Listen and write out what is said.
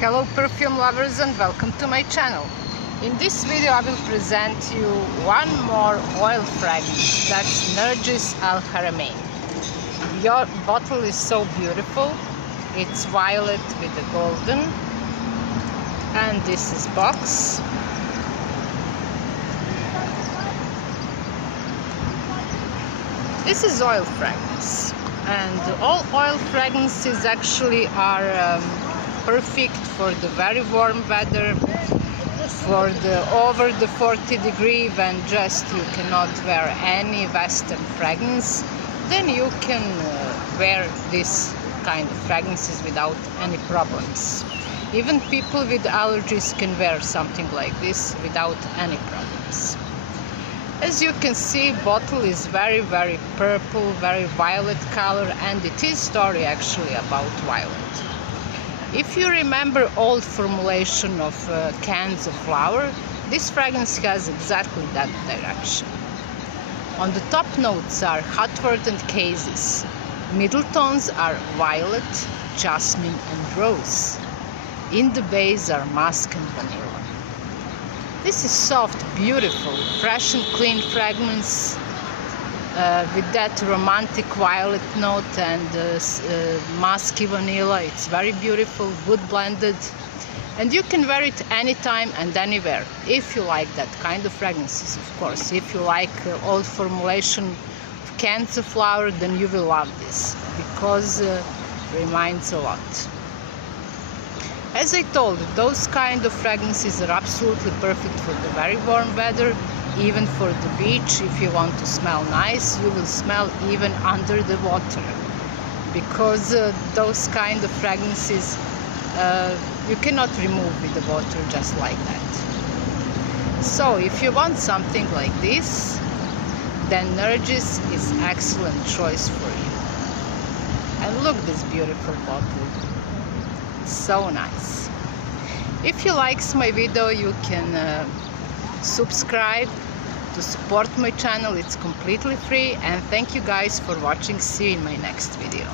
Hello perfume lovers and welcome to my channel. In this video I will present you one more oil fragrance, that's Nergis Al Haramain. Your bottle is so beautiful, it's violet with the golden, and this is box. This is oil fragrance, and all oil fragrances actually are perfect for the very warm weather, for the over the 40-degree when just you cannot wear any western fragrance. Then you can wear this kind of fragrances without any problems. Even people with allergies can wear something like this without any problems. As you can see, bottle is very purple, very violet color, and it is story actually about violet. If you remember old formulation of cans of flower, this fragrance has exactly that direction. On the top notes are hotwort and cases. Middle tones are violet, jasmine and rose. In the base are musk and vanilla. This is soft, beautiful, fresh and clean fragrance with that romantic violet note and musky vanilla. It's very beautiful, good blended, and you can wear it anytime and anywhere if you like that kind of fragrances, of course. If you like old formulation of cans of flower, then you will love this because it reminds a lot. As I told, those kind of fragrances are absolutely perfect for the very warm weather, even for the beach. If you want to smell nice, you will smell even under the water, because those kind of fragrances you cannot remove with the water just like that. So if you want something like this, then Nergis is excellent choice for you. And look this beautiful bottle. So nice. If you likes my video, you can subscribe to support my channel. It's completely free, and thank you guys for watching. See you in my next video.